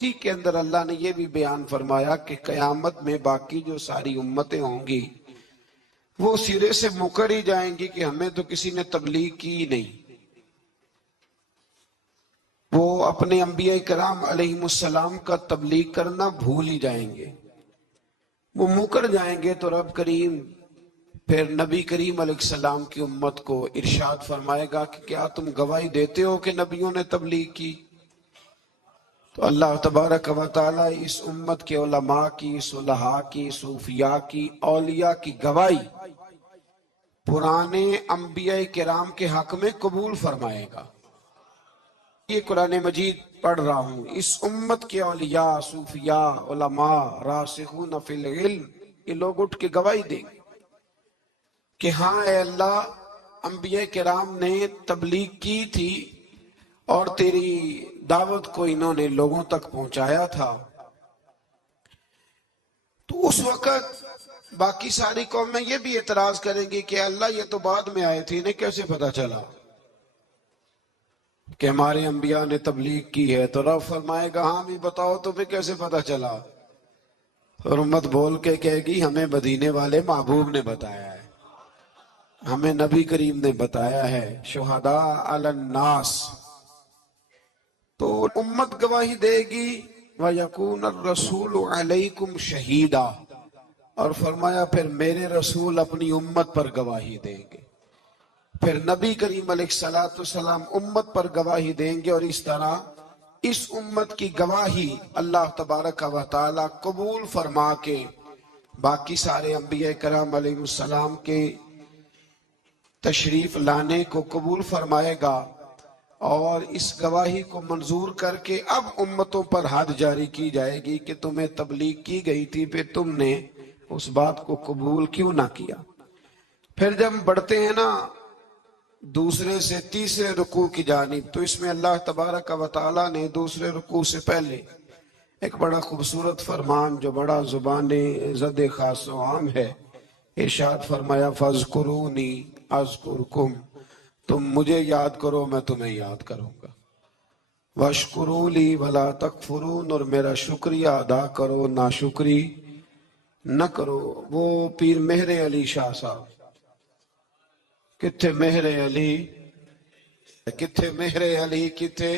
اسی کے اندر اللہ نے یہ بھی بیان فرمایا کہ قیامت میں باقی جو ساری امتیں ہوں گی وہ سرے سے مکر ہی جائیں گی کہ ہمیں تو کسی نے تبلیغ کی ہی نہیں. وہ اپنے انبیاء کرام علیہ السلام کا تبلیغ کرنا بھول ہی جائیں گے، وہ مکر جائیں گے. تو رب کریم پھر نبی کریم علیہ السلام کی امت کو ارشاد فرمائے گا کہ کیا تم گواہی دیتے ہو کہ نبیوں نے تبلیغ کی؟ تو اللہ تبارک و تعالی اس امت کے علماء کی، صلحاء کی، صوفیاء کی، اولیاء کی گواہی پرانے انبیاء کرام کے حق میں قبول فرمائے گا. یہ قرآن مجید پڑھ رہا ہوں، اس امت کے اولیاء، صوفیاء، علماء، راسخون فی العلم، یہ لوگ اٹھ کے گواہی دیں گے کہ ہاں اے اللہ، انبیاء کرام نے تبلیغ کی تھی اور تیری دعوت کو انہوں نے لوگوں تک پہنچایا تھا. تو اس وقت باقی ساری قومیں یہ بھی اعتراض کریں گی کہ اللہ یہ تو بعد میں آئے تھے، انہیں کیسے پتا چلا کہ ہمارے انبیاء نے تبلیغ کی ہے؟ تو رب فرمائے گا ہاں بھی بتاؤ تمہیں کیسے پتا چلا؟ اور امت بول کے کہے گی ہمیں مدینے والے محبوب نے بتایا ہے، ہمیں نبی کریم نے بتایا ہے. شہداء علی الناس، تو امت گواہی دے گی. وَيَكُونَ الرَّسُولُ عَلَيْكُمْ شَهِيدًا، اور فرمایا پھر میرے رسول اپنی امت پر گواہی دیں گے. پھر نبی کریم علیہ السلام امت پر گواہی دیں گے، اور اس طرح اس امت کی گواہی اللہ تبارک و تعالی قبول فرما کے باقی سارے انبیاء کرام علیہ السلام کے تشریف لانے کو قبول فرمائے گا، اور اس گواہی کو منظور کر کے اب امتوں پر حد جاری کی جائے گی کہ تمہیں تبلیغ کی گئی تھی، پھر تم نے اس بات کو قبول کیوں نہ کیا. پھر جب بڑھتے ہیں نا دوسرے سے تیسرے رکوع کی جانب، تو اس میں اللہ تبارک و تعالی نے دوسرے رکوع سے پہلے ایک بڑا خوبصورت فرمان جو بڑا زبان زد خاص و عام ہے، ارشاد فرمایا فَاذْكُرُونِي أَذْكُرْكُمْ، تم مجھے یاد کرو میں تمہیں یاد کروں گا. وَاشْكُرُوا لِي وَلَا تَكْفُرُونَ، اور میرا شکریہ ادا کرو، ناشکری نہ کرو. وہ پیر مہر علی شاہ صاحب، کتھے مہر علی، کتھے مہر علی، کتھے؟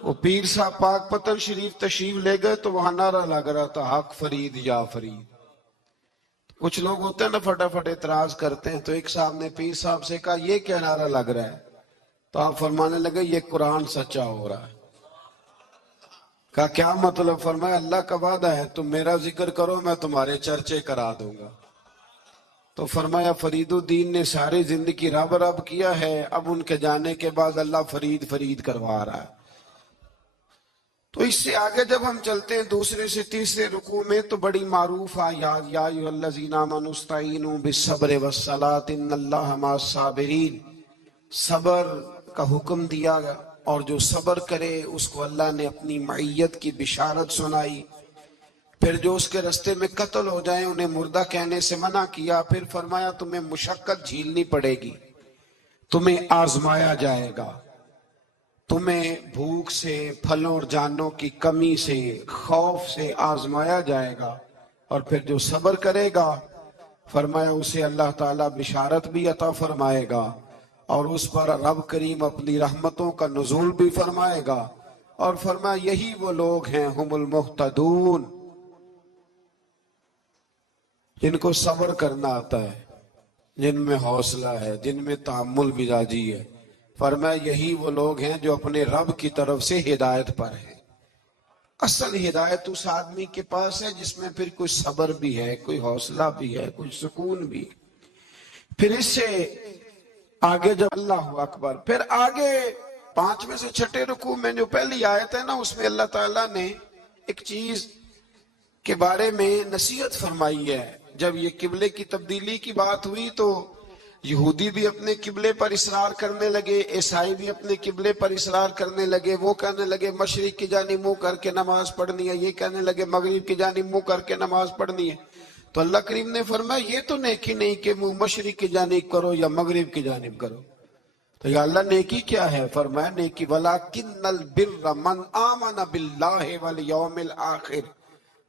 وہ پیر صاحب پاک پتن شریف تشریف لے گئے تو وہاں نعرہ لگ رہا تھا حق فرید یا فرید. کچھ لوگ ہوتے ہیں نا فٹافٹ اعتراض کرتے ہیں، تو ایک صاحب نے پیر صاحب سے کہا یہ کیا نعرہ لگ رہا ہے؟ تو آپ فرمانے لگے یہ قرآن سچا ہو رہا ہے. کہا کیا مطلب؟ فرمایا اللہ کا وعدہ ہے تم میرا ذکر کرو میں تمہارے چرچے کرا دوں گا. تو فرمایا فرید الدین نے ساری زندگی رب رب کیا ہے، اب ان کے جانے کے بعد اللہ فرید فرید کروا رہا ہے. تو اس سے آگے جب ہم چلتے ہیں دوسرے سے تیسرے رکوع میں، تو بڑی معروف آیات، یا ایھا الذین آمنوا استعینوا بالصبر والصلاۃ ان اللہ مع الصابرین، صبر کا حکم دیا گیا، اور جو صبر کرے اس کو اللہ نے اپنی معیت کی بشارت سنائی. پھر جو اس کے رستے میں قتل ہو جائیں انہیں مردہ کہنے سے منع کیا. پھر فرمایا تمہیں مشقت جھیلنی پڑے گی، تمہیں آزمایا جائے گا، تمہیں بھوک سے، پھلوں اور جانوں کی کمی سے، خوف سے آزمایا جائے گا. اور پھر جو صبر کرے گا فرمایا اسے اللہ تعالیٰ بشارت بھی عطا فرمائے گا، اور اس پر رب کریم اپنی رحمتوں کا نزول بھی فرمائے گا. اور فرمایا یہی وہ لوگ ہیں ہم المہتدون، جن کو صبر کرنا آتا ہے، جن میں حوصلہ ہے، جن میں تحمل مزاجی ہے. فرمایا یہی وہ لوگ ہیں جو اپنے رب کی طرف سے ہدایت پر ہیں. اصل ہدایت اس آدمی کے پاس ہے جس میں پھر کوئی صبر بھی ہے، کوئی حوصلہ بھی ہے، کوئی سکون بھی. پھر اس سے آگے جب اللہ اکبر، پھر آگے پانچویں سے چھٹے رکوع میں جو پہلی آیت ہے نا، اس میں اللہ تعالیٰ نے ایک چیز کے بارے میں نصیحت فرمائی ہے. جب یہ قبلے کی تبدیلی کی بات ہوئی تو یہودی بھی اپنے قبلے پر اصرار کرنے لگے، عیسائی بھی اپنے قبلے پر اصرار کرنے لگے. وہ کہنے لگے مشرق کی جانب منہ کر کے نماز پڑھنی ہے، یہ کہنے لگے مغرب کی جانب منہ کر کے نماز پڑھنی ہے. تو اللہ کریم نے فرمایا یہ تو نیکی نہیں کہ منہ مشرق کی جانب کرو یا مغرب کی جانب کرو. تو یا اللہ نیکی کیا ہے؟ فرمایا نیکی وَلَٰكِنَّ الْبِرَّ مَنْ آمَنَ بِاللَّهِ وَالْيَوْمِ الْآخِرِ،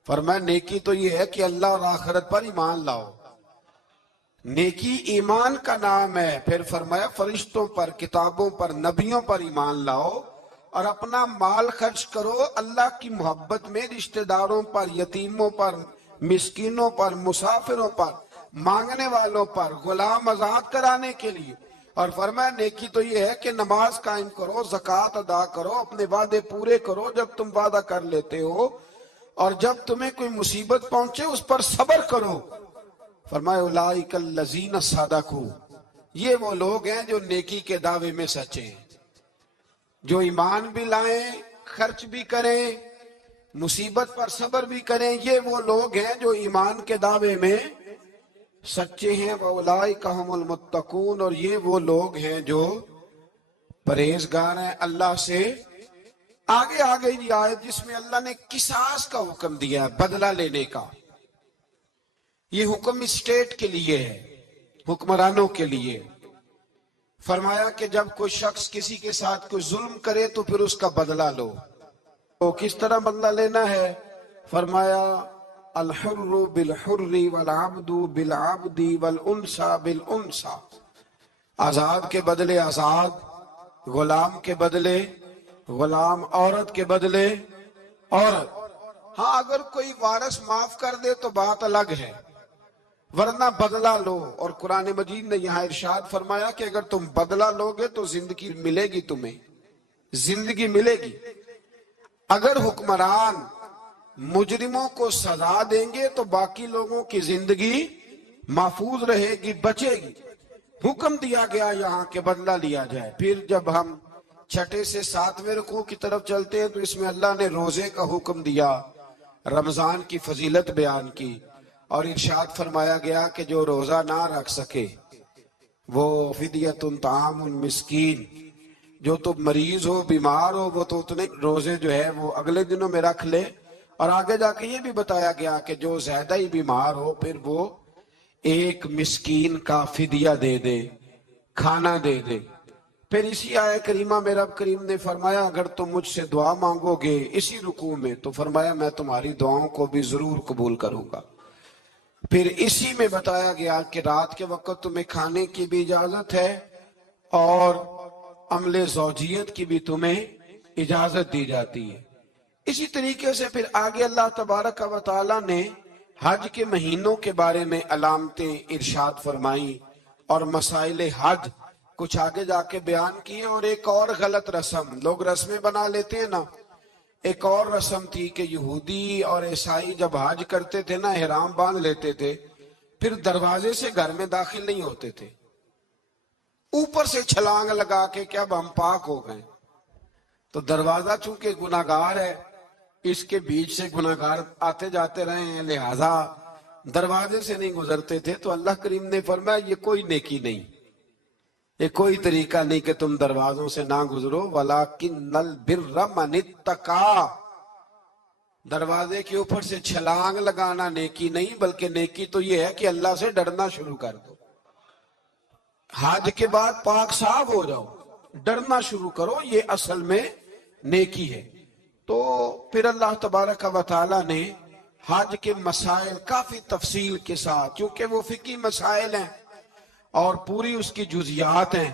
فرمایا نیکی تو یہ ہے کہ اللہ اور آخرت پر ایمان لاؤ۔ نیکی ایمان کا نام ہے۔ پھر فرمایا فرشتوں پر، کتابوں پر، نبیوں پر ایمان لاؤ، اور اپنا مال خرچ کرو اللہ کی محبت میں، رشتہ داروں پر، یتیموں پر، مسکینوں پر، مسافروں پر، مانگنے والوں پر، غلام آزاد کرانے کے لیے۔ اور فرمایا نیکی تو یہ ہے کہ نماز قائم کرو، زکوٰۃ ادا کرو، اپنے وعدے پورے کرو جب تم وعدہ کر لیتے ہو، اور جب تمہیں کوئی مصیبت پہنچے اس پر صبر کرو۔ فرمایا اولئک الذین صدقوا، یہ وہ لوگ ہیں جو نیکی کے دعوے میں سچے ہیں، جو ایمان بھی لائیں، خرچ بھی کریں، مصیبت پر صبر بھی کریں۔ یہ وہ لوگ ہیں جو ایمان کے دعوے میں سچے ہیں۔ وَأُولَئِكَ هُمُ الْمُتَّقُونَ، اور یہ وہ لوگ ہیں جو پرہیزگار ہیں اللہ سے۔ آگے یہ آیت جس میں اللہ نے قصاص کا حکم دیا ہے، بدلہ لینے کا، یہ حکم اسٹیٹ کے لیے ہے، حکمرانوں کے لیے۔ فرمایا کہ جب کوئی شخص کسی کے ساتھ کوئی ظلم کرے تو پھر اس کا بدلہ لو۔ تو کس طرح بدلہ لینا ہے؟ فرمایا الحر بالحر والعبد بالعبد والانثى بالانثى، آزاد کے بدلے آزاد، غلام کے بدلے غلام، عورت کے بدلے عورت۔ ہاں اگر کوئی وارث معاف کر دے تو بات الگ ہے، ورنہ بدلہ لو۔ اور قرآن مجید نے یہاں ارشاد فرمایا کہ اگر تم بدلہ لوگے تو زندگی ملے گی، تمہیں زندگی ملے گی۔ اگر حکمران مجرموں کو سزا دیں گے تو باقی لوگوں کی زندگی محفوظ رہے گی، بچے گی۔ حکم دیا گیا یہاں کہ بدلہ لیا جائے۔ پھر جب ہم 6 سے 7ویں رکوع کی طرف چلتے ہیں تو اس میں اللہ نے روزے کا حکم دیا، رمضان کی فضیلت بیان کی، اور ارشاد فرمایا گیا کہ جو روزہ نہ رکھ سکے وہ فدیۃ طعام مسکین، جو تو مریض ہو، بیمار ہو، وہ تو اتنے روزے جو ہے وہ اگلے دنوں میں رکھ لے۔ اور آگے جا کے یہ بھی بتایا گیا کہ جو زیادہ ہی بیمار ہو پھر وہ ایک مسکین کا فدیہ دے دے، کھانا دے دے۔ پھر اسی آیہ کریمہ میں رب کریم نے فرمایا اگر تم مجھ سے دعا مانگو گے اسی رکوع میں تو فرمایا میں تمہاری دعاؤں کو بھی ضرور قبول کروں گا۔ پھر اسی میں بتایا گیا کہ رات کے وقت تمہیں کھانے کی بھی اجازت ہے اور عمل زوجیت کی بھی تمہیں اجازت دی جاتی ہے۔ اسی طریقے سے پھر آگے اللہ تبارک و تعالی نے حج کے مہینوں کے بارے میں علامتیں ارشاد فرمائیں اور مسائل حج کچھ آگے جا کے بیان کیے۔ اور ایک اور غلط رسم لوگ رسمیں بنا لیتے ہیں نا، ایک اور رسم تھی کہ یہودی اور عیسائی جب حج کرتے تھے نا، احرام باندھ لیتے تھے، پھر دروازے سے گھر میں داخل نہیں ہوتے تھے، اوپر سے چھلانگ لگا کے کہ اب ہم پاک ہو گئے۔ تو دروازہ چونکہ گناہگار ہے، اس کے بیچ سے گناہگار آتے جاتے رہے ہیں، لہٰذا دروازے سے نہیں گزرتے تھے۔ تو اللہ کریم نے فرمایا یہ کوئی نیکی نہیں، یہ کوئی طریقہ نہیں کہ تم دروازوں سے نہ گزرو۔ وَلَٰكِنَّ الْبِرَّ مَنِ اتَّقَىٰ، دروازے کے اوپر سے چھلانگ لگانا نیکی نہیں، بلکہ نیکی تو یہ ہے کہ اللہ سے ڈرنا شروع کر دو۔ حج کے بعد پاک صاف ہو جاؤ، ڈرنا شروع کرو، یہ اصل میں نیکی ہے۔ تو پھر اللہ تبارک و تعالی نے حج کے مسائل کافی تفصیل کے ساتھ، چونکہ وہ فقہی مسائل ہیں اور پوری اس کی جزیات ہیں،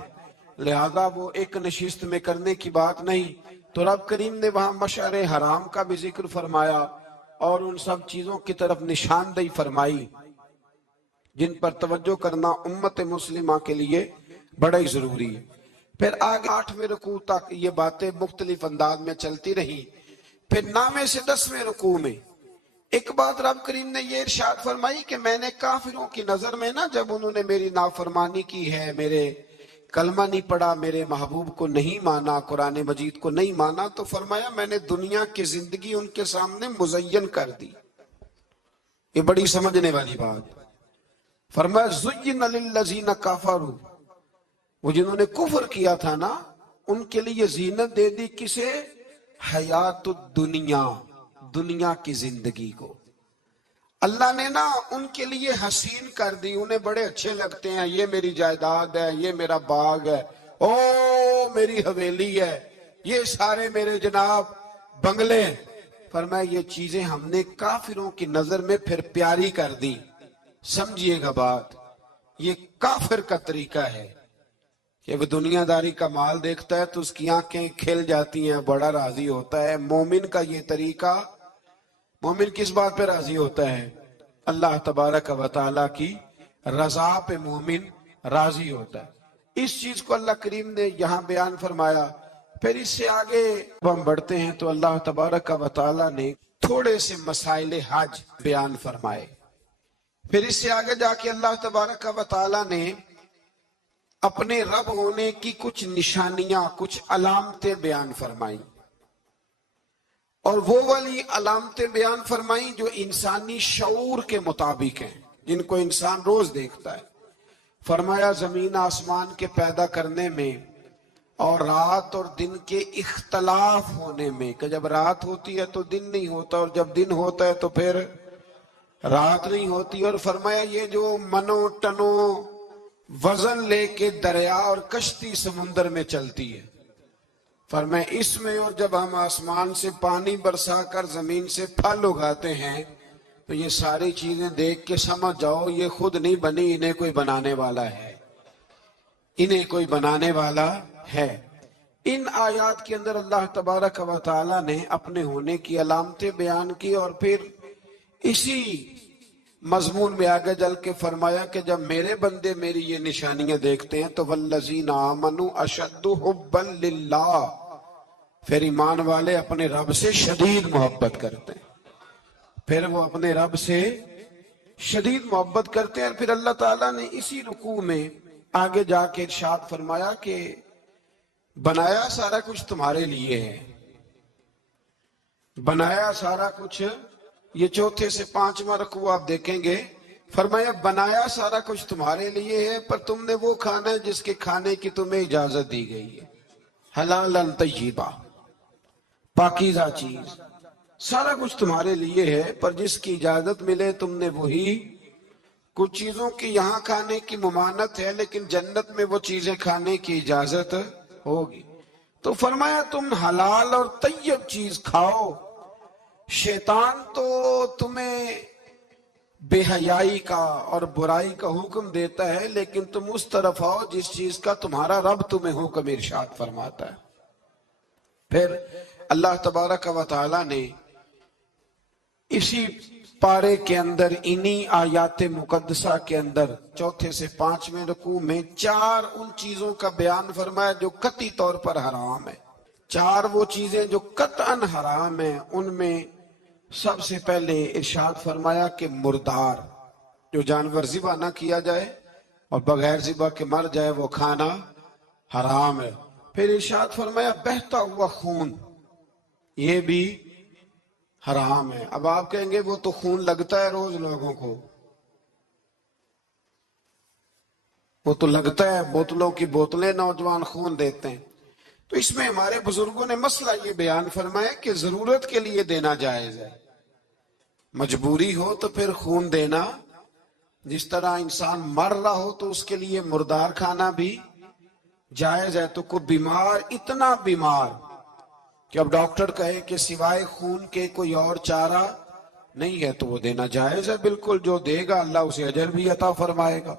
لہذا وہ ایک نشست میں کرنے کی بات نہیں، تو رب کریم نے وہاں مشعر حرام کا بھی ذکر فرمایا اور ان سب چیزوں کی طرف نشاندہی فرمائی جن پر توجہ کرنا امت مسلمہ کے لیے بڑا ہی ضروری ہے۔ پھر آگے 8ویں رکوع تک یہ باتیں مختلف انداز میں چلتی رہی۔ پھر 9ویں سے 10ویں رکوع میں ایک بات رب کریم نے یہ ارشاد فرمائی کہ میں نے کافروں کی نظر میں نا، جب انہوں نے میری نافرمانی کی ہے، میرے کلمہ نہیں پڑھا، میرے محبوب کو نہیں مانا، قرآن مجید کو نہیں مانا، تو فرمایا میں نے دنیا کی زندگی ان کے سامنے مزین کر دی۔ یہ بڑی سمجھنے والی بات۔ فرمایا زُيِّنَ لِلَّذِينَ كَفَرُوا، وہ جنہوں نے کفر کیا تھا نا ان کے لیے زینت دے دی، کسے؟ حیات الدنیا، دنیا کی زندگی کو اللہ نے نا ان کے لیے حسین کر دی، انہیں بڑے اچھے لگتے ہیں، یہ میری جائیداد ہے، یہ میرا باغ ہے، او میری حویلی ہے، یہ سارے میرے جناب بنگلے ہیں۔ فرمایا یہ چیزیں ہم نے کافروں کی نظر میں پھر پیاری کر دی۔ سمجھیے گا بات، یہ کافر کا طریقہ ہے کہ وہ دنیا داری کا مال دیکھتا ہے تو اس کی آنکھیں کھل جاتی ہیں، بڑا راضی ہوتا ہے۔ مومن کا یہ طریقہ، مومن کس بات پہ راضی ہوتا ہے؟ اللہ تبارک و تعالیٰ کی رضا پہ مومن راضی ہوتا ہے۔ اس چیز کو اللہ کریم نے یہاں بیان فرمایا۔ پھر اس سے آگے ہم بڑھتے ہیں تو اللہ تبارک و تعالیٰ نے تھوڑے سے مسائل حج بیان فرمائے۔ پھر اس سے آگے جا کے اللہ تبارک و تعالیٰ نے اپنے رب ہونے کی کچھ نشانیاں، کچھ علامتیں بیان فرمائیں، اور وہ والی علامتیں بیان فرمائیں جو انسانی شعور کے مطابق ہیں، جن کو انسان روز دیکھتا ہے۔ فرمایا زمین آسمان کے پیدا کرنے میں اور رات اور دن کے اختلاف ہونے میں، کہ جب رات ہوتی ہے تو دن نہیں ہوتا، اور جب دن ہوتا ہے تو پھر رات نہیں ہوتی۔ اور فرمایا یہ جو منو ٹنو وزن لے کے دریا اور کشتی سمندر میں چلتی ہے، فرمایا اس میں، اور جب ہم آسمان سے پانی برسا کر زمین سے پھل اگاتے ہیں تو یہ ساری چیزیں دیکھ کے سمجھ جاؤ یہ خود نہیں بنی، انہیں کوئی بنانے والا ہے، انہیں کوئی بنانے والا ہے۔ ان آیات کے اندر اللہ تبارک و تعالیٰ نے اپنے ہونے کی علامتیں بیان کی، اور پھر اسی مضمون میں آگے جل کے فرمایا کہ جب میرے بندے میری یہ نشانیاں دیکھتے ہیں تو والذین آمنوا اشد حبا للہ، پھر ایمان والے اپنے رب سے شدید محبت کرتے ہیں، پھر وہ اپنے رب سے شدید محبت کرتے ہیں۔ پھر اللہ تعالیٰ نے اسی رکوع میں آگے جا کے ارشاد فرمایا کہ بنایا سارا کچھ تمہارے لیے ہے، بنایا سارا کچھ، یہ چوتھے سے پانچواں رکوع آپ دیکھیں گے، فرمایا بنایا سارا کچھ تمہارے لیے ہے، پر تم نے وہ کھانا ہے جس کے کھانے کی تمہیں اجازت دی گئی ہے، حلالا طیبا، پاکیزہ چیز، سارا کچھ تمہارے لیے ہے، پر جس کی اجازت ملے تم نے وہی۔ کچھ چیزوں کی یہاں کھانے کی ممانعت ہے، لیکن جنت میں وہ چیزیں کھانے کی اجازت ہوگی۔ تو فرمایا تم حلال اور طیب چیز کھاؤ، شیطان تو تمہیں بے حیائی کا اور برائی کا حکم دیتا ہے، لیکن تم اس طرف آؤ جس چیز کا تمہارا رب تمہیں حکم ارشاد فرماتا ہے۔ پھر اللہ تبارک و تعالیٰ نے اسی پارے کے اندر، انہی آیات مقدسہ کے اندر، چوتھے سے پانچویں رکوع میں چار ان چیزوں کا بیان فرمایا جو قطعی طور پر حرام ہے۔ چار وہ چیزیں جو قطعاً حرام ہیں، ان میں سب سے پہلے ارشاد فرمایا کہ مردار، جو جانور ذبح نہ کیا جائے اور بغیر ذبح کے مر جائے، وہ کھانا حرام ہے۔ پھر ارشاد فرمایا بہتا ہوا خون، یہ بھی حرام ہے۔ اب آپ کہیں گے وہ تو خون لگتا ہے روز لوگوں کو، وہ تو لگتا ہے، بوتلوں کی بوتلیں نوجوان خون دیتے ہیں۔ تو اس میں ہمارے بزرگوں نے مسئلہ یہ بیان فرمایا کہ ضرورت کے لیے دینا جائز ہے، مجبوری ہو تو پھر خون دینا، جس طرح انسان مر رہا ہو تو اس کے لیے مردار کھانا بھی جائز ہے۔ تو کوئی بیمار، اتنا بیمار کہ اب ڈاکٹر کہے کہ سوائے خون کے کوئی اور چارہ نہیں ہے تو وہ دینا جائز ہے، بالکل، جو دے گا اللہ اسے اجر بھی عطا فرمائے گا۔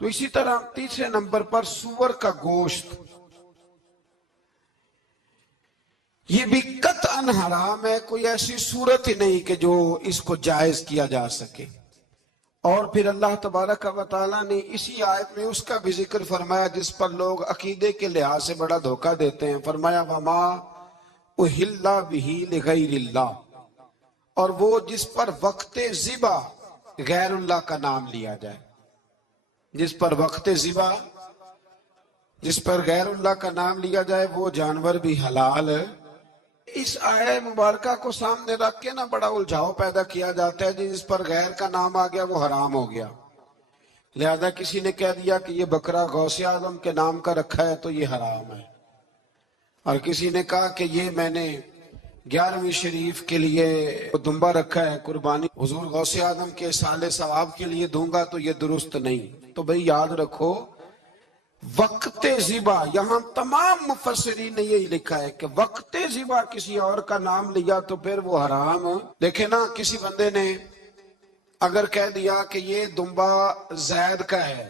تو اسی طرح تیسرے نمبر پر سور کا گوشت، یہ بھی قطعاً حرام ہے، کوئی ایسی صورت ہی نہیں کہ جو اس کو جائز کیا جا سکے۔ اور پھر اللہ تبارک و تعالیٰ نے اسی آیت میں اس کا بھی ذکر فرمایا جس پر لوگ عقیدے کے لحاظ سے بڑا دھوکہ دیتے ہیں۔ فرمایا وما اہل بہ لغیر اللہ، اور وہ جس پر وقت ذبح غیر اللہ کا نام لیا جائے، جس پر وقت ذبح، جس پر غیر اللہ کا نام لیا جائے، وہ جانور بھی حلال ہے۔ اس آیہ مبارکہ کو سامنے رکھ کے نا بڑا الجھاؤ پیدا کیا جاتا ہے، جس پر غیر کا نام آ گیا وہ حرام ہو گیا، لہذا کسی نے کہہ دیا کہ یہ بکرا غوث اعظم کے نام کا رکھا ہے تو یہ حرام ہے، اور کسی نے کہا کہ یہ میں نے 11ویں شریف کے لیے دمبا رکھا ہے، قربانی حضور غوث اعظم کے سال ثواب کے لیے دوں گا تو یہ درست نہیں۔ تو بھئی یاد رکھو، وقت ذبح، یہاں تمام مفسرین نے یہی لکھا ہے کہ وقت ذبح کسی اور کا نام لیا تو پھر وہ حرام۔ دیکھیں نا، کسی بندے نے اگر کہہ دیا کہ یہ دمبا زید کا ہے،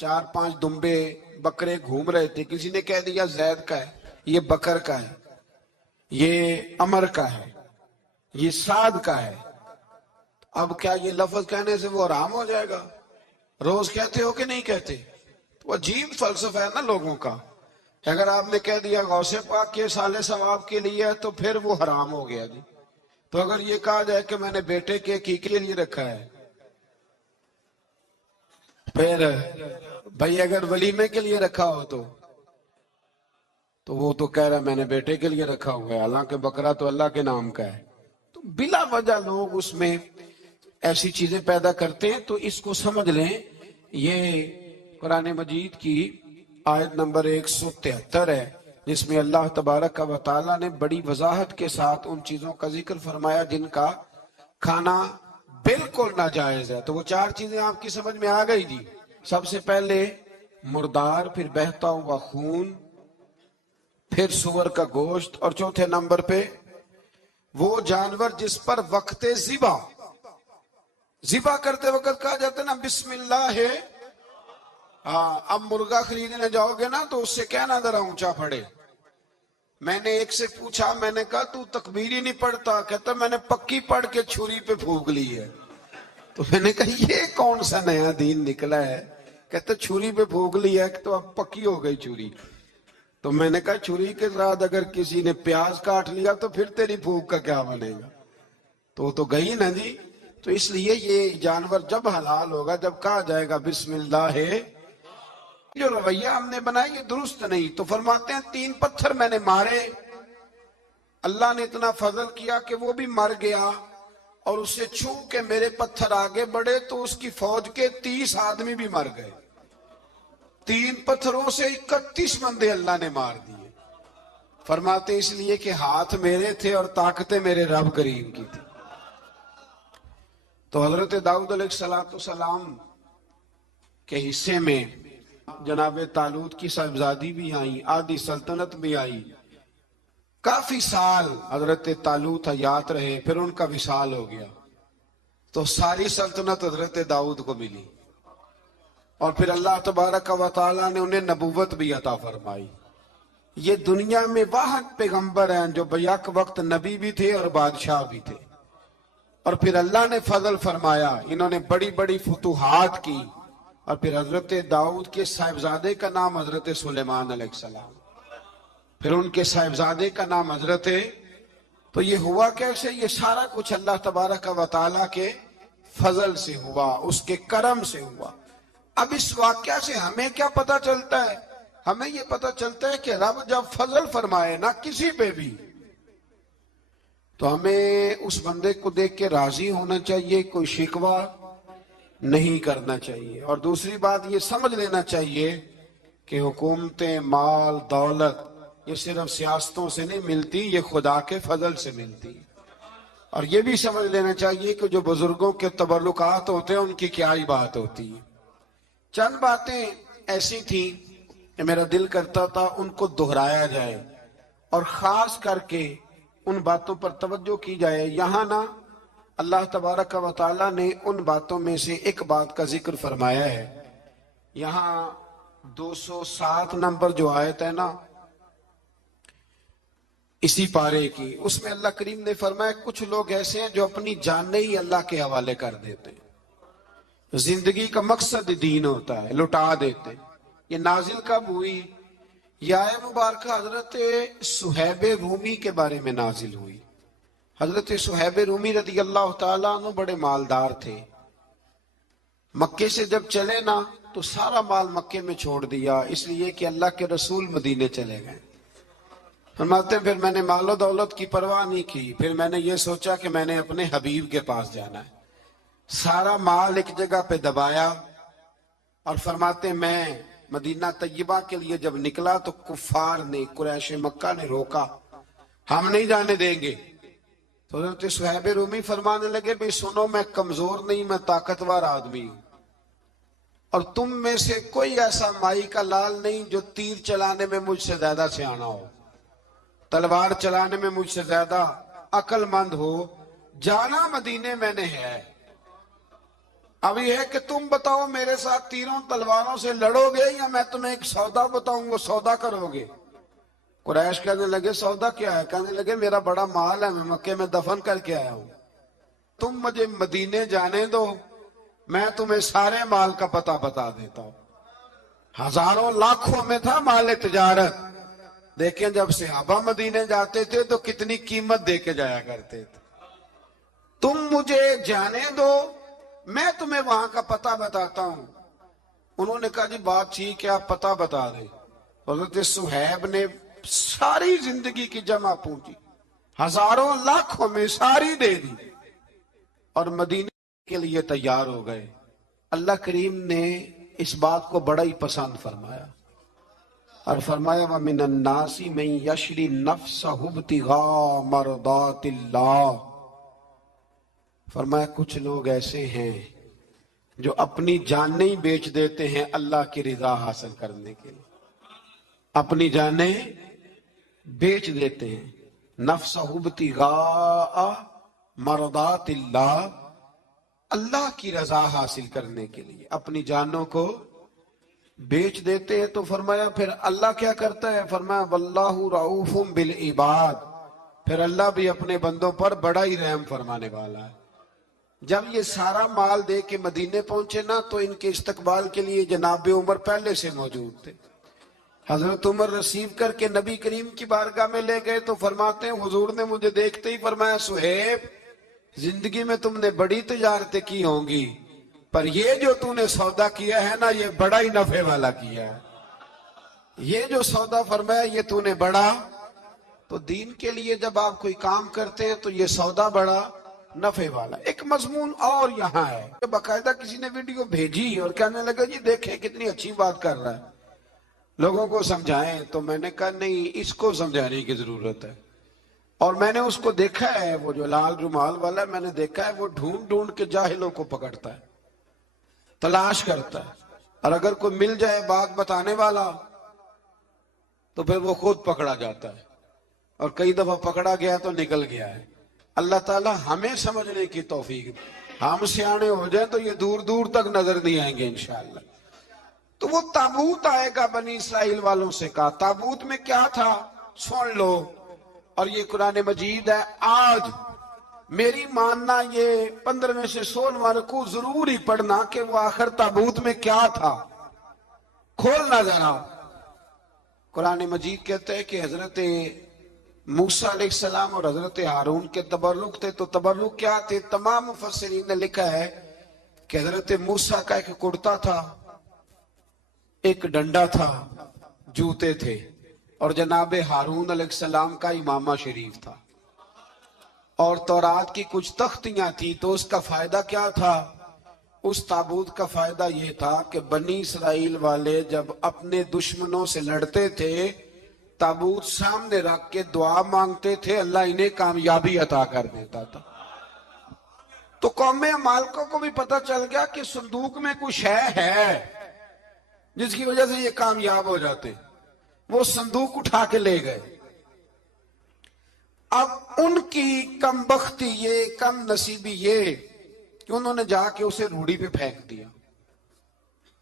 4-5 دمبے بکرے گھوم رہے تھے، کسی نے کہہ دیا زید کا ہے، یہ بکر کا ہے، یہ عمر کا ہے، یہ سعد کا ہے، اب کیا یہ لفظ کہنے سے وہ حرام ہو جائے گا؟ روز کہتے ہو کہ نہیں کہتے؟ وہ عجیب فلسفہ ہے نا لوگوں کا۔ اگر آپ نے کہہ دیا غوث پاک کے سالے ثواب کے لیے ہے تو پھر وہ حرام ہو گیا جی۔ تو اگر یہ کہا جائے کہ میں نے بیٹے کے عقیقے کے لیے رکھا ہے، پھر بھائی اگر ولیمے کے لیے رکھا ہو تو وہ تو کہہ رہا میں نے بیٹے کے لیے رکھا ہوا ہے، حالانکہ بکرا تو اللہ کے نام کا ہے۔ تو بلا وجہ لوگ اس میں ایسی چیزیں پیدا کرتے ہیں، تو اس کو سمجھ لیں۔ یہ قرآن مجید کی آیت نمبر 173 ہے، جس میں اللہ تبارک و تعالیٰ نے بڑی وضاحت کے ساتھ ان چیزوں کا ذکر فرمایا جن کا کھانا بالکل ناجائز ہے۔ تو وہ 4 چیزیں آپ کی سمجھ میں آ گئی جی۔ سب سے پہلے مردار، پھر بہتا ہوا خون، پھر سور کا گوشت، اور چوتھے نمبر پہ وہ جانور جس پر وقت ذبح کرتے وقت کہا جاتا ہے نا بسم اللہ ہے۔ ہاں، اب مرغا خریدنے جاؤ گے نا تو اس سے کہنا ذرا اونچا پڑے۔ میں نے ایک سے پوچھا، میں نے کہا تو تکبیر ہی نہیں پڑھتا؟ کہتا میں نے پکی پڑھ کے چھری پہ پھونک لی ہے۔ تو میں نے کہا یہ کون سا نیا دین نکلا ہے؟ کہتا چھری پہ پھونک لی ہے تو اب پکی ہو گئی چھری۔ تو میں نے کہا چھری کے ساتھ اگر کسی نے پیاز کاٹ لیا تو پھر تیری پھونک کا کیا بنے گا؟ تو گئی نا جی۔ تو اس لیے یہ جانور جب حلال ہوگا جب کہا جائے گا بسم اللہ ہے۔ جو رویہ ہم نے بنایا یہ درست نہیں۔ تو فرماتے ہیں 3 پتھر میں نے مارے، اللہ نے اتنا فضل کیا کہ وہ بھی مر گیا، اور اسے چھو کے میرے پتھر آگے بڑھے تو اس کی فوج کے 30 آدمی بھی مر گئے۔ 3 پتھروں سے 31 بندے اللہ نے مار دیے۔ فرماتے اس لیے کہ ہاتھ میرے تھے اور طاقتیں میرے رب کریم کی تھی۔ تو حضرت داؤد علیہ السلام کے حصے میں جناب طالوت کی صاحبزادی بھی آئی، آدھی سلطنت بھی آئی۔ کافی سال حضرت طالوت حیات رہے، پھر ان کا وصال ہو گیا، تو ساری سلطنت حضرت داؤد کو ملی، اور پھر اللہ تبارک و تعالیٰ نے انہیں نبوت بھی عطا فرمائی۔ یہ دنیا میں واحد پیغمبر ہیں جو بیک وقت نبی بھی تھے اور بادشاہ بھی تھے، اور پھر اللہ نے فضل فرمایا، انہوں نے بڑی بڑی فتوحات کی۔ اور پھر حضرت داؤد کے صاحبزادے کا نام حضرت سلیمان علیہ السلام، پھر ان کے صاحبزادے کا نام حضرت۔ تو یہ ہوا کیسے؟ یہ سارا کچھ اللہ تبارک و تعالیٰ کے فضل سے ہوا، اس کے کرم سے ہوا۔ اب اس واقعہ سے ہمیں کیا پتہ چلتا ہے؟ ہمیں یہ پتہ چلتا ہے کہ رب جب فضل فرمائے نا کسی پہ بھی، تو ہمیں اس بندے کو دیکھ کے راضی ہونا چاہیے، کوئی شکوہ نہیں کرنا چاہیے۔ اور دوسری بات یہ سمجھ لینا چاہیے کہ حکومتیں، مال، دولت یہ صرف سیاستوں سے نہیں ملتی، یہ خدا کے فضل سے ملتی۔ اور یہ بھی سمجھ لینا چاہیے کہ جو بزرگوں کے تبرکات ہوتے ہیں ان کی کیا ہی بات ہوتی ہے۔ چند باتیں ایسی تھیں کہ میرا دل کرتا تھا ان کو دہرایا جائے، اور خاص کر کے ان باتوں پر توجہ کی جائے۔ یہاں نا اللہ تبارک و تعالیٰ نے ان باتوں میں سے ایک بات کا ذکر فرمایا ہے۔ یہاں 207 نمبر جو آیت ہے نا اسی پارے کی، اس میں اللہ کریم نے فرمایا کچھ لوگ ایسے ہیں جو اپنی جانیں ہی اللہ کے حوالے کر دیتے ہیں، زندگی کا مقصد دین ہوتا ہے، لٹا دیتے ہیں۔ یہ نازل کب ہوئی؟ یہ آیت مبارکہ حضرت صہیب رومی کے بارے میں نازل ہوئی۔ حضرت صہیب رومی رضی اللہ تعالیٰ عنہ بڑے مالدار تھے۔ مکے سے جب چلے نا تو سارا مال مکے میں چھوڑ دیا، اس لیے کہ اللہ کے رسول مدینے چلے گئے۔ فرماتے ہیں پھر میں نے مال و دولت کی پرواہ نہیں کی، پھر میں نے یہ سوچا کہ میں نے اپنے حبیب کے پاس جانا ہے۔ سارا مال ایک جگہ پہ دبایا، اور فرماتے ہیں میں مدینہ طیبہ کے لیے جب نکلا تو کفار نے، قریش مکہ نے روکا، ہم نہیں جانے دیں گے۔ تو حضرت صہیب رومی فرمانے لگے بھئی سنو، میں کمزور نہیں، میں طاقتور آدمی ہوں، اور تم میں سے کوئی ایسا مائی کا لال نہیں جو تیر چلانے میں مجھ سے زیادہ سیانا ہو، تلوار چلانے میں مجھ سے زیادہ عقل مند ہو۔ جانا مدینے میں نے ہے، اب یہ ہے کہ تم بتاؤ میرے ساتھ تیروں تلواروں سے لڑو گے یا میں تمہیں ایک سودا بتاؤں گا، سودا کرو گے؟ قریش کہنے لگے سودا کیا ہے؟ کہنے لگے میرا بڑا مال ہے، میں مکے میں دفن کر کے آیا ہوں، تم مجھے مدینے جانے دو، میں تمہیں سارے مال کا پتہ بتا دیتا ہوں۔ ہزاروں لاکھوں میں تھا مال تجارت، دیکھیں جب صحابہ مدینے جاتے تھے تو کتنی قیمت دے کے جایا کرتے تھے۔ تم مجھے جانے دو، میں تمہیں وہاں کا پتہ بتاتا ہوں۔ انہوں نے کہا جی بات ٹھیک ہے، آپ پتہ بتا دیں۔ حضرت صہیب نے ساری زندگی کی جمع پونجی ہزاروں لاکھوں میں ساری دے دی اور مدینے کے لیے تیار ہو گئے۔ اللہ کریم نے اس بات کو بڑا ہی پسند فرمایا اور فرمایا وَمِنَ النَّاسِ مَن يَشْرِي نَفْسَهُ ابْتِغَاءَ مَرْضَاتِ اللَّهِ، فرمایا کچھ لوگ ایسے ہیں جو اپنی جانیں بیچ دیتے ہیں اللہ کی رضا حاصل کرنے کے لیے، اپنی جانیں بیچ دیتے ہیں۔ نَفْسَهُ ابْتِغَاءَ مَرْضَاتِ اللَّهِ، اللہ کی رضا حاصل کرنے کے لیے اپنی جانوں کو بیچ دیتے ہیں۔ تو فرمایا پھر اللہ کیا کرتا ہے؟ فرمایا وَاللَّهُ رَعُوفٌ بِالْعِبَادِ، پھر اللہ بھی اپنے بندوں پر بڑا ہی رحم فرمانے والا ہے۔ جب یہ سارا مال دے کے مدینے پہنچے نا تو ان کے استقبال کے لیے جناب عمر پہلے سے موجود تھے۔ حضرت عمر رسیو کر کے نبی کریم کی بارگاہ میں لے گئے تو فرماتے ہیں حضور نے مجھے دیکھتے ہی فرمایا صہیب زندگی میں تم نے بڑی تجارتیں کی ہوں گی، پر یہ جو تم نے سودا کیا ہے نا یہ بڑا ہی نفع والا کیا ہے، یہ جو سودا فرمایا یہ تم نے بڑا۔ تو دین کے لیے جب آپ کوئی کام کرتے ہیں تو یہ سودا بڑا نفع والا۔ ایک مضمون اور یہاں ہے، باقاعدہ کسی نے ویڈیو بھیجی اور کہنے لگا جی دیکھیں کتنی اچھی بات کر رہا ہے، لوگوں کو سمجھائیں۔ تو میں نے کہا نہیں، اس کو سمجھانے کی ضرورت ہے۔ اور میں نے اس کو دیکھا ہے، وہ جو لال رومال والا ہے میں نے دیکھا ہے، وہ ڈھونڈ ڈھونڈ کے جاہلوں کو پکڑتا ہے، تلاش کرتا ہے، اور اگر کوئی مل جائے بات بتانے والا تو پھر وہ خود پکڑا جاتا ہے، اور کئی دفعہ پکڑا گیا تو نکل گیا ہے۔ اللہ تعالی ہمیں سمجھنے کی توفیق، ہم سیانے ہو جائیں تو یہ دور دور تک نظر نہیں آئیں گے انشاءاللہ۔ تو وہ تابوت آئے گا، بنی اسرائیل والوں سے کہا تابوت میں کیا تھا سن لو، اور یہ قرآن مجید ہے۔ آج میری ماننا یہ 15 میں سے 16واں رکوع ضرور ہی پڑھنا کہ وہ آخر تابوت میں کیا تھا، کھولنا ذرا۔ قرآن مجید کہتے ہیں کہ حضرت موسیٰ علیہ السلام اور حضرت ہارون کے تبرک تھے۔ تو تبرک کیا تھے؟ تمام مفسرین نے لکھا ہے کہ حضرت موسیٰ کا ایک کرتا تھا، ایک ڈنڈا تھا، جوتے تھے، اور جناب ہارون علیہ السلام کا امامہ شریف تھا، اور تورات کی کچھ تختیاں تھی۔ تو اس کا فائدہ کیا تھا؟ اس تابوت کا فائدہ یہ تھا کہ بنی اسرائیل والے جب اپنے دشمنوں سے لڑتے تھے تابوت سامنے رکھ کے دعا مانگتے تھے، اللہ انہیں کامیابی عطا کر دیتا تھا۔ تو قوم عمالقہ کو بھی پتہ چل گیا کہ صندوق میں کچھ ہے جس کی وجہ سے یہ کامیاب ہو جاتے، وہ صندوق اٹھا کے لے گئے۔ اب ان کی کم بختی یہ، کم نصیبی یہ کہ انہوں نے جا کے اسے روڑی پہ پھینک دیا۔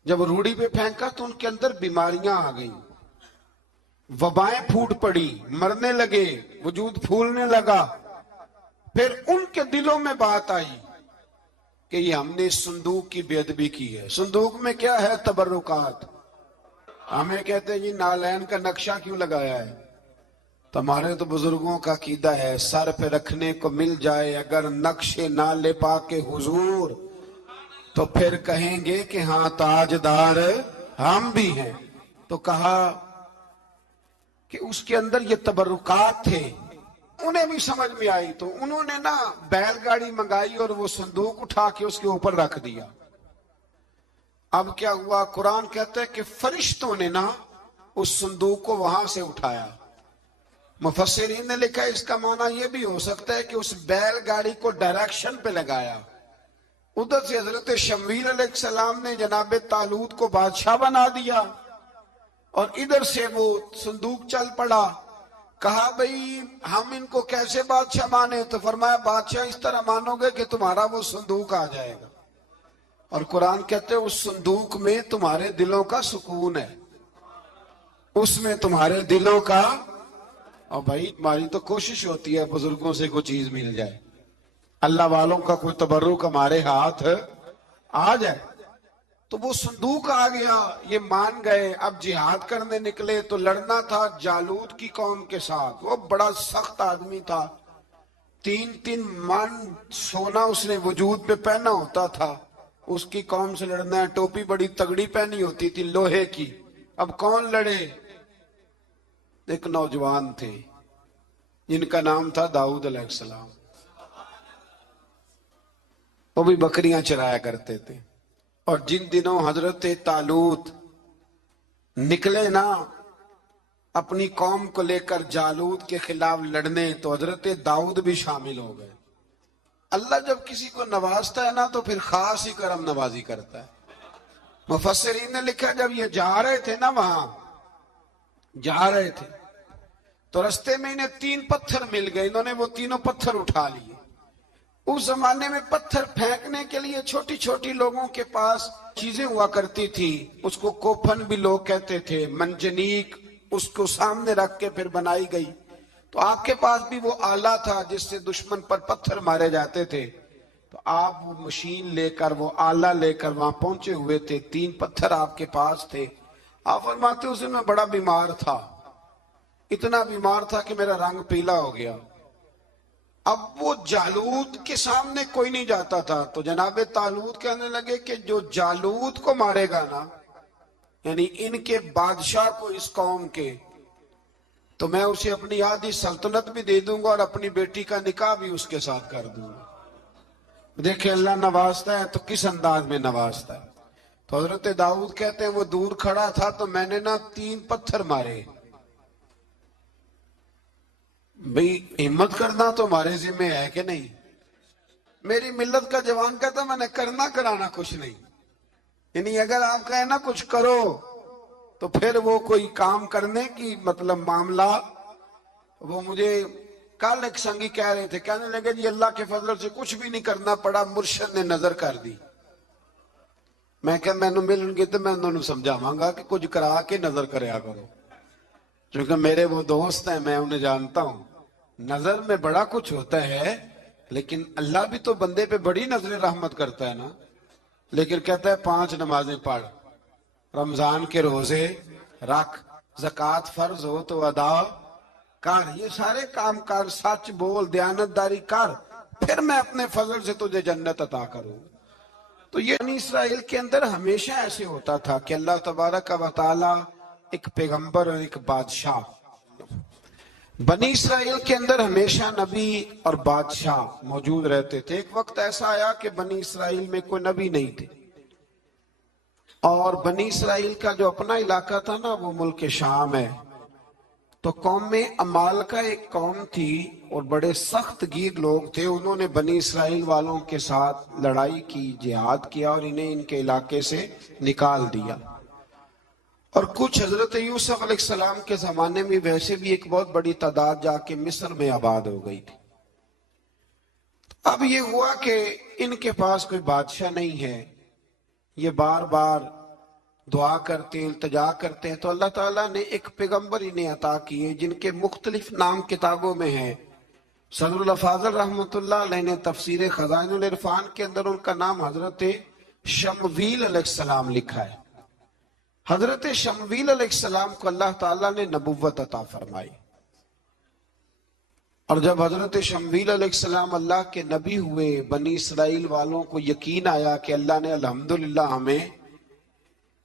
جب روڑی پہ پھینکا تو ان کے اندر بیماریاں آ گئیں، وبائیں پھوٹ پڑی، مرنے لگے، وجود پھولنے لگا۔ پھر ان کے دلوں میں بات آئی کہ یہ ہم نے صندوق کی بے ادبی کی ہے۔ صندوق میں کیا ہے؟ تبرکات۔ ہمیں کہتے ہیں جی نالین کا نقشہ کیوں لگایا ہے؟ تمہارے تو بزرگوں کا عقیدہ ہے سر پہ رکھنے کو مل جائے اگر نقش نالے پاک حضور تو پھر کہیں گے کہ ہاں تاجدار ہم بھی ہیں۔ تو کہا کہ اس کے اندر یہ تبرکات تھے، انہیں بھی سمجھ میں آئی، تو انہوں نے نا بیل گاڑی منگائی اور وہ صندوق اٹھا کے اس کے اوپر رکھ دیا۔ اب کیا ہوا؟ قرآن کہتا ہے کہ فرشتوں نے نا اس صندوق کو وہاں سے اٹھایا۔ مفسرین نے لکھا ہے اس کا معنی یہ بھی ہو سکتا ہے کہ اس بیل گاڑی کو ڈائریکشن پہ لگایا ادھر سے حضرت شمویل علیہ السلام نے جناب طالوت کو بادشاہ بنا دیا، اور ادھر سے وہ صندوق چل پڑا۔ کہا بھئی ہم ان کو کیسے بادشاہ مانے؟ تو فرمایا بادشاہ اس طرح مانو گے کہ تمہارا وہ صندوق آ جائے گا، اور قرآن کہتے ہیں اس صندوق میں تمہارے دلوں کا سکون ہے، اس میں تمہارے دلوں کا۔ اور بھائی ہماری تو کوشش ہوتی ہے بزرگوں سے کوئی چیز مل جائے، اللہ والوں کا کوئی تبرک ہمارے ہاتھ آ جائے۔ تو وہ صندوق آ گیا، یہ مان گئے۔ اب جہاد کرنے نکلے تو لڑنا تھا جالوت کی قوم کے ساتھ، وہ بڑا سخت آدمی تھا، 3 من سونا اس نے وجود پہ پہنا ہوتا تھا۔ اس کی قوم سے لڑنا ہے، ٹوپی بڑی تگڑی پہنی ہوتی تھی لوہے کی۔ اب کون لڑے؟ ایک نوجوان تھے جن کا نام تھا داؤد علیہ السلام، وہ بھی بکریاں چرایا کرتے تھے۔ اور جن دنوں حضرت طالوت نکلے نا اپنی قوم کو لے کر جالوت کے خلاف لڑنے، تو حضرت داؤد بھی شامل ہو گئے۔ اللہ جب کسی کو نوازتا ہے نا تو پھر خاص ہی کرم نوازی کرتا ہے۔ مفسرین نے لکھا جب یہ جا رہے تھے نا، وہاں جا رہے تھے تو رستے میں انہیں 3 پتھر مل گئے، انہوں نے وہ تینوں پتھر اٹھا لیے۔ اس زمانے میں پتھر پھینکنے کے لیے چھوٹی چھوٹی لوگوں کے پاس چیزیں ہوا کرتی تھی، اس کو کوپھن بھی لوگ کہتے تھے، منجنیق، اس کو سامنے رکھ کے پھر بنائی گئی۔ تو آپ کے پاس بھی وہ آلہ تھا جس سے دشمن پر پتھر مارے جاتے تھے، تو آپ وہ مشین لے کر، وہ آلہ لے کر وہاں پہنچے ہوئے تھے، 3 پتھر آپ کے پاس تھے۔ آپ فرماتے اس دن میں بڑا بیمار تھا، اتنا بیمار تھا کہ میرا رنگ پیلا ہو گیا۔ اب وہ جالوت کے سامنے کوئی نہیں جاتا تھا، تو جناب طالوت کہنے لگے کہ جو جالوت کو مارے گا نا، یعنی ان کے بادشاہ کو اس قوم کے، تو میں اسے اپنی آدھی سلطنت بھی دے دوں گا اور اپنی بیٹی کا نکاح بھی اس کے ساتھ کر دوں گا۔ دیکھیں اللہ نوازتا ہے تو کس انداز میں نوازتا ہے۔ تو حضرت داؤد کہتے ہیں وہ دور کھڑا تھا تو میں نے نا 3 پتھر مارے۔ بھئی ہمت کرنا تو ہمارے ذمہ ہے کہ نہیں؟ میری ملت کا جوان کہتا میں نے کرنا کرانا کچھ نہیں، یعنی اگر آپ کہیں نا کچھ کرو تو پھر وہ کوئی کام کرنے کی مطلب معاملہ۔ وہ مجھے کل ایک سنگی کہہ رہے تھے، کہنے لگے جی اللہ کے فضل سے کچھ بھی نہیں کرنا پڑا، مرشد نے نظر کر دی۔ میں کہ میں ملن گے تو میں انہوں نے سمجھاواں گا کہ کچھ کرا کے نظر کریا کرو، کیونکہ میرے وہ دوست ہیں، میں انہیں جانتا ہوں۔ نظر میں بڑا کچھ ہوتا ہے، لیکن اللہ بھی تو بندے پہ بڑی نظر رحمت کرتا ہے نا۔ لیکن کہتا ہے 5 نمازیں پڑھ، رمضان کے روزے رکھ، زکوٰۃ فرض ہو تو ادا کر، یہ سارے کام کر، سچ بول، دیانتداری کر، پھر میں اپنے فضل سے تجھے جنت عطا کروں۔ تو یہ بنی اسرائیل کے اندر ہمیشہ ایسے ہوتا تھا کہ اللہ تبارک و تعالی ایک پیغمبر اور ایک بادشاہ، بنی اسرائیل کے اندر ہمیشہ نبی اور بادشاہ موجود رہتے تھے۔ ایک وقت ایسا آیا کہ بنی اسرائیل میں کوئی نبی نہیں تھے، اور بنی اسرائیل کا جو اپنا علاقہ تھا نا وہ ملک شام ہے، تو قوم میں عمالقہ ایک قوم تھی اور بڑے سخت گیر لوگ تھے، انہوں نے بنی اسرائیل والوں کے ساتھ لڑائی کی، جہاد کیا اور انہیں ان کے علاقے سے نکال دیا۔ اور کچھ حضرت یوسف علیہ السلام کے زمانے میں ویسے بھی ایک بہت بڑی تعداد جا کے مصر میں آباد ہو گئی تھی۔ اب یہ ہوا کہ ان کے پاس کوئی بادشاہ نہیں ہے، یہ بار بار دعا کرتے ہیں، التجا کرتے ہیں، تو اللہ تعالیٰ نے ایک پیغمبر انہیں عطا کیے جن کے مختلف نام کتابوں میں ہیں۔ صدر الافاضل رحمۃ اللہ علیہ نے تفسیر خزائن العرفان کے اندر ان کا نام حضرت شمویل علیہ السلام لکھا ہے۔ حضرت شمویل علیہ السلام کو اللہ تعالیٰ نے نبوت عطا فرمائی، اور جب حضرت شمویل علیہ السلام اللہ کے نبی ہوئے، بنی اسرائیل والوں کو یقین آیا کہ اللہ نے الحمدللہ ہمیں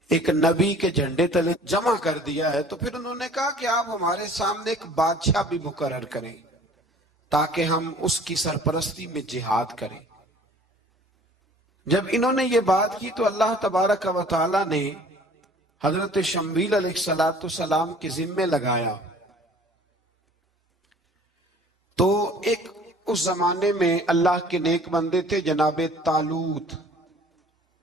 ایک نبی کے جھنڈے تلے جمع کر دیا ہے، تو پھر انہوں نے کہا کہ آپ ہمارے سامنے ایک بادشاہ بھی مقرر کریں تاکہ ہم اس کی سرپرستی میں جہاد کریں۔ جب انہوں نے یہ بات کی تو اللہ تبارک و تعالی نے حضرت شمویل علیہ السلام کے ذمے لگایا۔ تو ایک اس زمانے میں اللہ کے نیک بندے تھے جناب طالوت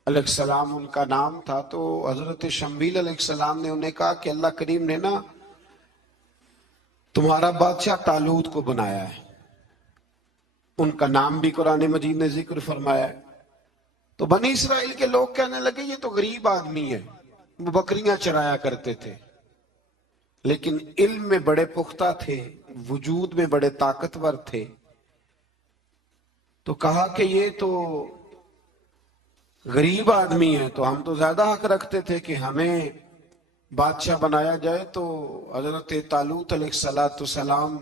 علیہ السلام ان کا نام تھا. تو حضرت شمویل علیہ السلام نے انہیں کہا کہ اللہ کریم نے نا تمہارا بادشاہ طالوت کو بنایا ہے. ان کا نام بھی قرآن مجید نے ذکر فرمایا ہے. تو بنی اسرائیل کے لوگ کہنے لگے یہ تو غریب آدمی ہے, وہ بکریاں چرایا کرتے تھے, لیکن علم میں بڑے پختہ تھے, وجود میں بڑے طاقتور تھے. تو کہا کہ یہ تو غریب آدمی ہے, تو ہم تو زیادہ حق رکھتے تھے کہ ہمیں بادشاہ بنایا جائے. تو حضرت طالوت علیہ السلام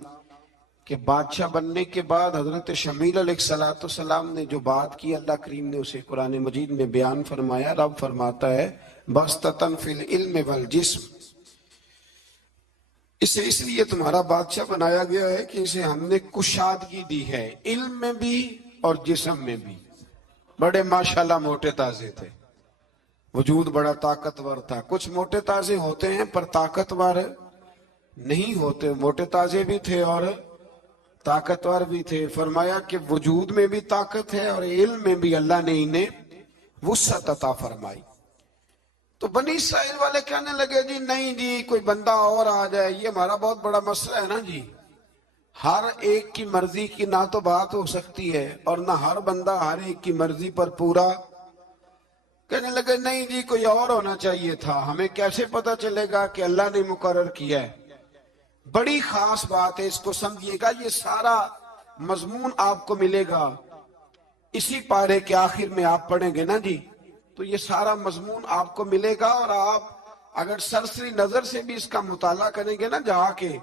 کے بادشاہ بننے کے بعد حضرت شمویل علیہ السلام نے جو بات کی, اللہ کریم نے اسے قرآن مجید میں بیان فرمایا. رب فرماتا ہے بسطۃ فی العلم والجسم, اسے اس لیے تمہارا بادشاہ بنایا گیا ہے کہ اسے ہم نے کشادگی دی ہے, علم میں بھی اور جسم میں بھی. بڑے ماشاءاللہ موٹے تازے تھے, وجود بڑا طاقتور تھا. کچھ موٹے تازے ہوتے ہیں پر طاقتور نہیں ہوتے, موٹے تازے بھی تھے اور طاقتور بھی تھے. فرمایا کہ وجود میں بھی طاقت ہے اور علم میں بھی اللہ نے انہیں وسعت عطا فرمائی. تو بنی اسرائیل والے کہنے لگے جی نہیں جی کوئی بندہ اور آ جائے, یہ ہمارا بہت بڑا مسئلہ ہے نا جی, ہر ایک کی مرضی کی نہ تو بات ہو سکتی ہے اور نہ ہر بندہ ہر ایک کی مرضی پر پورا. کہنے لگے نہیں جی کوئی اور ہونا چاہیے تھا, ہمیں کیسے پتا چلے گا کہ اللہ نے مقرر کیا ہے. بڑی خاص بات ہے, اس کو سمجھیے گا, یہ سارا مضمون آپ کو ملے گا اسی پارے کے آخر میں. آپ پڑھیں گے نا جی تو یہ سارا مضمون آپ کو ملے گا, اور آپ اگر سرسری نظر سے بھی اس کا مطالعہ کریں گے نا, جہاں کے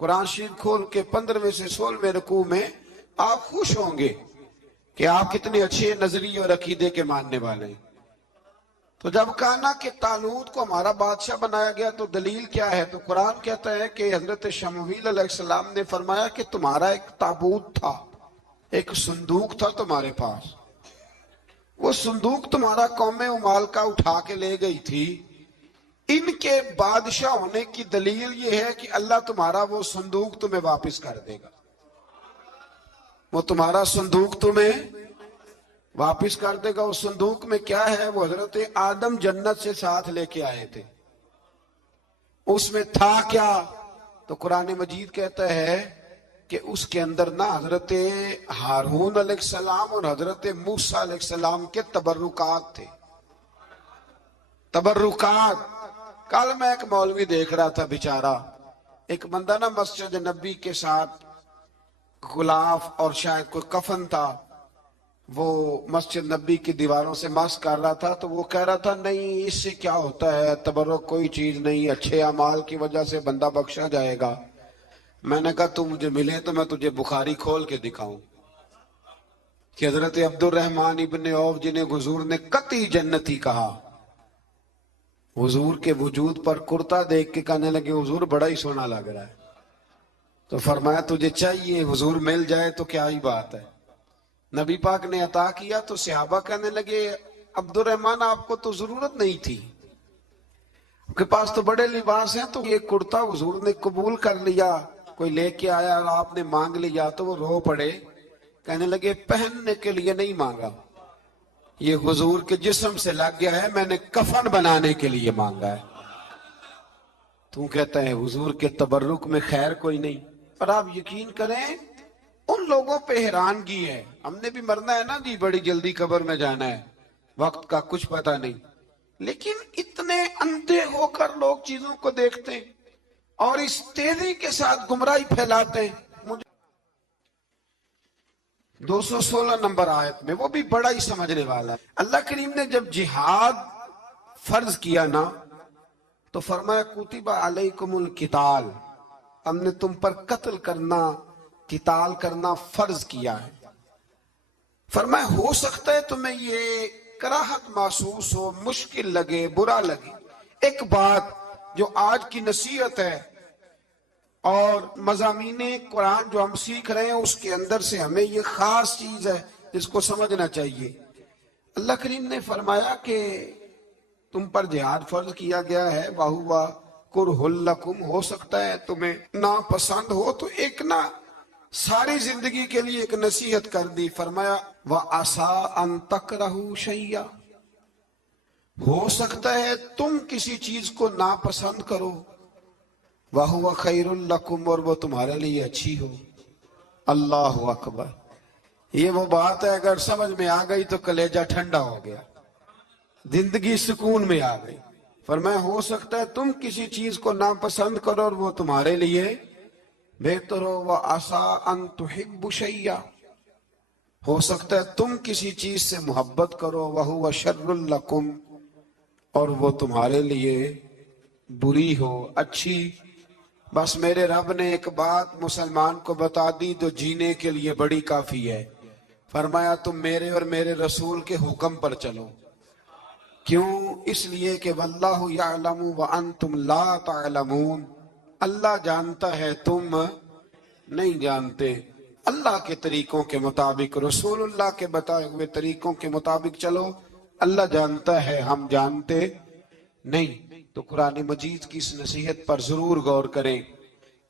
قرآن شریف کھول کے 15ویں سے 16ویں رکوع میں, آپ خوش ہوں گے کہ آپ کتنے اچھے نظریے اور عقیدے کے ماننے والے ہیں. تو جب کہا نا کہ طالوت کو ہمارا بادشاہ بنایا گیا تو دلیل کیا ہے, تو قرآن کہتا ہے کہ حضرت شمویل علیہ السلام نے فرمایا کہ تمہارا ایک تابوت تھا, ایک صندوق تھا تمہارے پاس, وہ صندوق تمہارا قوم ممالکہ اٹھا کے لے گئی تھی. ان کے بادشاہ ہونے کی دلیل یہ ہے کہ اللہ تمہارا وہ صندوق تمہیں واپس کر دے گا, وہ تمہارا صندوق تمہیں واپس کر دے گا. اس صندوق میں کیا ہے, وہ حضرت آدم جنت سے ساتھ لے کے آئے تھے. اس میں تھا کیا, تو قرآن مجید کہتا ہے کہ اس کے اندر نا حضرت ہارون علیہ السلام اور حضرت موسیٰ علیہ السلام کے تبرکات تھے. تبرکات. کل میں ایک مولوی دیکھ رہا تھا, بیچارہ ایک بندہ نا مسجد نبی کے ساتھ غلاف اور شاید کوئی کفن تھا, وہ مسجد نبی کی دیواروں سے مس کر رہا تھا. تو وہ کہہ رہا تھا نہیں اس سے کیا ہوتا ہے, تبرک کوئی چیز نہیں, اچھے اعمال کی وجہ سے بندہ بخشا جائے گا. میں نے کہا تو مجھے ملے تو میں تجھے بخاری کھول کے دکھاؤں کہ حضرت عبد الرحمن ابن عوف جنہیں حضور نے قطعی جنتی کہا, حضور کے وجود پر کرتا دیکھ کے کہنے لگے حضور بڑا ہی سونا لگ رہا ہے. تو فرمایا تجھے چاہیے حضور مل جائے تو کیا ہی بات ہے. نبی پاک نے عطا کیا تو صحابہ کہنے لگے عبد الرحمن آپ کو تو ضرورت نہیں تھی, آپ کے پاس تو بڑے لباس ہیں, تو یہ کرتا حضور نے قبول کر لیا, کوئی لے کے آیا اور آپ نے مانگ لیا. تو وہ رو پڑے, کہنے لگے پہننے کے لیے نہیں مانگا, یہ حضور کے جسم سے لگ گیا ہے, میں نے کفن بنانے کے لیے مانگا ہے. تو کہتا ہے حضور کے تبرک میں خیر کوئی نہیں. اور آپ یقین کریں ان لوگوں پہ حیرانگی ہے, ہم نے بھی مرنا ہے نا جی, بڑی جلدی قبر میں جانا ہے, وقت کا کچھ پتہ نہیں, لیکن اتنے اندھے ہو کر لوگ چیزوں کو دیکھتے ہیں اور اس تیزی کے ساتھ گمراہی پھیلاتے ہیں. 216 نمبر آیت میں وہ بھی بڑا ہی سمجھنے والا ہے. اللہ کریم نے جب جہاد فرض کیا نا تو فرمایا کتب علیکم القتال, ہم نے تم پر قتل کرنا, قتال کرنا فرض کیا ہے. فرمایا ہو سکتا ہے تمہیں یہ کراہت محسوس ہو, مشکل لگے, برا لگے. ایک بات جو آج کی نصیحت ہے اور مضامین قرآن جو ہم سیکھ رہے ہیں اس کے اندر سے ہمیں یہ خاص چیز ہے جس کو سمجھنا چاہیے. اللہ کریم نے فرمایا کہ تم پر جہاد فرض کیا گیا ہے, وَهُوَ كُرْهٌ لَكُمْ, ہو سکتا ہے تمہیں ناپسند ہو. تو ایک نا ساری زندگی کے لیے ایک نصیحت کر دی، فرمایا وَعَسَىٰ أَن تَكْرَهُوا شَيْئًا، ہو سکتا ہے تم کسی چیز کو ناپسند کرو، وَهُوَ خَيْرٌ لَكُمْ، اور وہ تمہارے لیے اچھی ہو۔ اللہ اکبر، یہ وہ بات ہے اگر سمجھ میں آ گئی تو کلیجہ ٹھنڈا ہو گیا، زندگی سکون میں آ گئی۔ فرمایا ہو سکتا ہے تم کسی چیز کو ناپسند کرو اور وہ تمہارے لیے بہتر ہو، وَعَسَىٰ أَن تُحِبُّوا شَيْئًا، ہو سکتا ہے تم کسی چیز سے محبت کرو، وَهُوَ شَرٌّ لَكُمْ، اور وہ تمہارے لیے بری ہو، اچھی۔ بس میرے رب نے ایک بات مسلمان کو بتا دی جو جینے کے لیے بڑی کافی ہے۔ فرمایا تم میرے اور میرے رسول کے حکم پر چلو۔ کیوں؟ اس لیے کہ واللہ یعلم وانتم لا تعلمون، اللہ جانتا ہے تم نہیں جانتے۔ اللہ کے طریقوں کے مطابق، رسول اللہ کے بتائے ہوئے طریقوں کے مطابق چلو، اللہ جانتا ہے ہم جانتے نہیں۔ تو قرآن مجید کی اس نصیحت پر ضرور غور کریں۔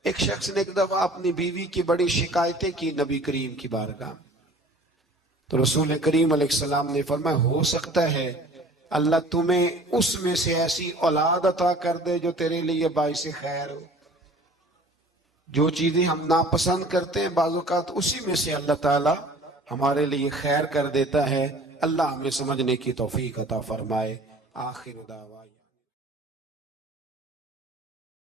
ایک شخص نے ایک دفعہ اپنی بیوی کی بڑی شکایتیں کی نبی کریم کی بارگاہ، تو رسول کریم علیہ السلام نے فرمایا ہو سکتا ہے اللہ تمہیں اس میں سے ایسی اولاد عطا کر دے جو تیرے لیے باعث خیر ہو۔ جو چیزیں ہم ناپسند کرتے ہیں بعض اوقات اسی میں سے اللہ تعالی ہمارے لیے خیر کر دیتا ہے۔ اللہ ہمیں سمجھنے کی توفیق عطا فرمائے۔ آخر دعوانا